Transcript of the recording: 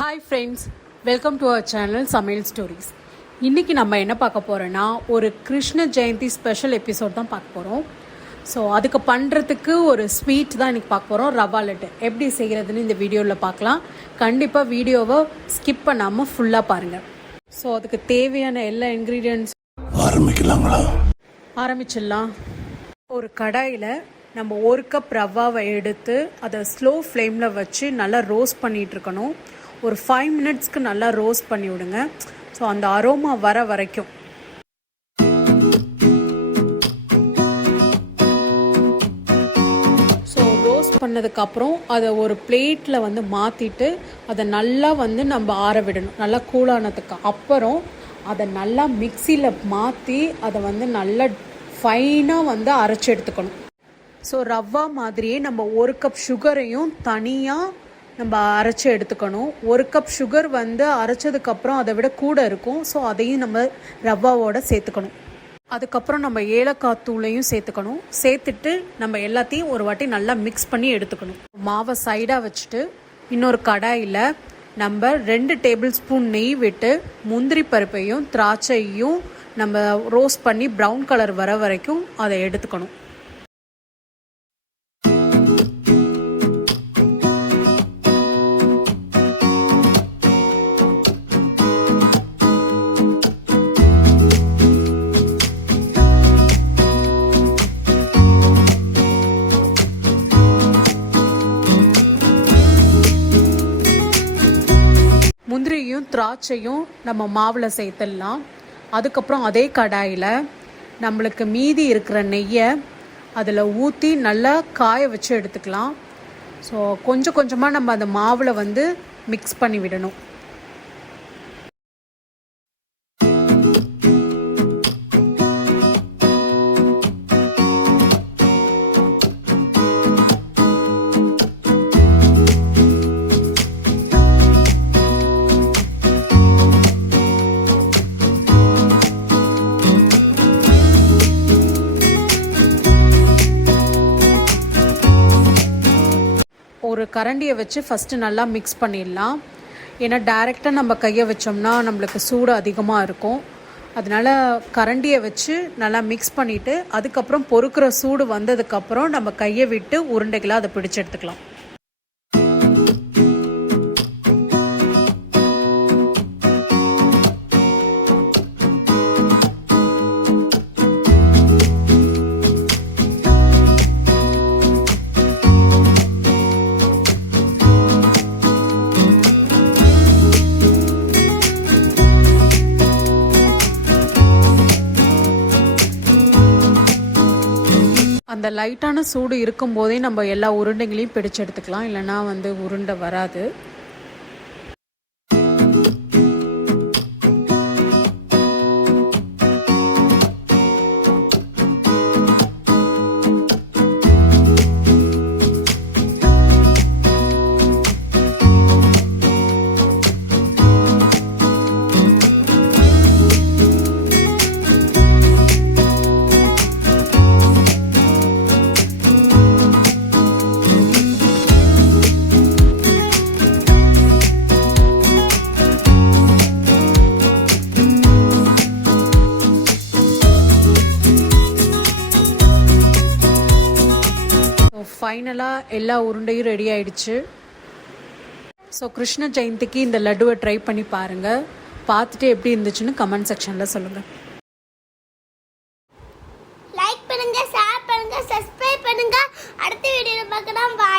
Hi friends, welcome to our channel SamayalStories. இன்றைக்கி நம்ம என்ன பார்க்க போகிறோன்னா ஒரு கிருஷ்ண ஜெயந்தி ஸ்பெஷல் எபிசோட் தான் பார்க்க போகிறோம். ஸோ அதுக்கு பண்ணுறதுக்கு ஒரு ஸ்வீட் தான் இன்றைக்கி பார்க்க போகிறோம். ரவா லட்டு எப்படி செய்கிறதுன்னு இந்த வீடியோவில் பார்க்கலாம். கண்டிப்பாக வீடியோவை ஸ்கிப் பண்ணாமல் ஃபுல்லாக பாருங்கள். ஸோ அதுக்கு தேவையான எல்லா இன்க்ரீடியன்ட்ஸ் ஆரம்பிச்சிடலாம். ஒரு கடாயில் நம்ம 1 கப் ரவாவை எடுத்து அதை ஸ்லோ ஃப்ளேமில் வச்சு நல்லா ரோஸ்ட் பண்ணிகிட்ருக்கணும். ஒரு 5 மினிட்ஸ்க்கு நல்லா ரோஸ்ட் பண்ணி விடுங்க. ஸோ அந்த அரோமா வர வரைக்கும். ஸோ ரோஸ்ட் பண்ணதுக்கப்புறம் அதை ஒரு பிளேட்டில் மாற்றிட்டு அதை நல்லா நம்ம ஆற விடணும். நல்லா கூலானதுக்கு அப்புறம் அதை நல்லா மிக்சியில் மாற்றி அதை நல்லா ஃபைனாக அரைச்சி எடுத்துக்கணும். ஸோ ரவா மாதிரியே நம்ம 1 கப் சுகரையும் தனியாக நம்ம அரைச்சி எடுத்துக்கணும். 1 கப் சுகர் அரைச்சதுக்கப்புறம் அதை விட கூட இருக்கும். ஸோ அதையும் நம்ம ரவாவோட சேர்த்துக்கணும். அதுக்கப்புறம் நம்ம ஏலக்காய் தூளையும் சேர்த்துக்கணும். சேர்த்துட்டு நம்ம எல்லாத்தையும் ஒரு வாட்டி நல்லா மிக்ஸ் பண்ணி எடுத்துக்கணும். மாவை சைடாக வச்சுட்டு இன்னொரு கடாயில் நம்ம 2 டேபிள் ஸ்பூன் நெய் விட்டு முந்திரி பருப்பையும் திராட்சையும் நம்ம ரோஸ்ட் பண்ணி ப்ரௌன் கலர் வர வரைக்கும் அதை எடுத்துக்கணும். முந்திரியும் திராட்சையும் நம்ம மாவில் சேர்த்துடலாம். அதுக்கப்புறம் அதே கடாயில் நம்மளுக்கு மீதி இருக்கிற நெய்யை அதில் ஊற்றி நல்லா காய வச்சு எடுத்துக்கலாம். ஸோ கொஞ்சம் கொஞ்சமாக நம்ம அந்த மாவில் மிக்ஸ் பண்ணி விடணும். ஒரு கரண்டியை வச்சு ஃபஸ்ட்டு நல்லா மிக்ஸ் பண்ணிடலாம். ஏன்னா டைரெக்டாக நம்ம கையை வச்சோம்னா நம்மளுக்கு சூடு அதிகமாக இருக்கும். அதனால் கரண்டியை வச்சு நல்லா மிக்ஸ் பண்ணிவிட்டு அதுக்கப்புறம் பொறுக்கிற சூடு வந்ததுக்கப்புறம் நம்ம கையை விட்டு உருண்டைகளாக அதை பிடிச்சி எடுத்துக்கலாம். அந்த லைட்டான சூடு இருக்கும்போதே நம்ம எல்லா உருண்டைகளையும் பிடிச்சு எடுத்துக்கலாம். இல்லைன்னா உருண்டை வராது. ஃபைனலாக எல்லா உருண்டையும் ரெடி ஆயிடுச்சு. ஸோ கிருஷ்ண ஜெயந்திக்கு இந்த லட்டுவை ட்ரை பண்ணி பாருங்கள். பார்த்துட்டு எப்படி இருந்துச்சுன்னு கமெண்ட் செக்ஷனில் சொல்லுங்கள். லைக் பண்ணுங்கள், ஷேர் பண்ணுங்கள், சப்ஸ்கிரைப் பண்ணுங்கள். அடுத்த வீடியோவில் பார்க்கலாம். பாய்.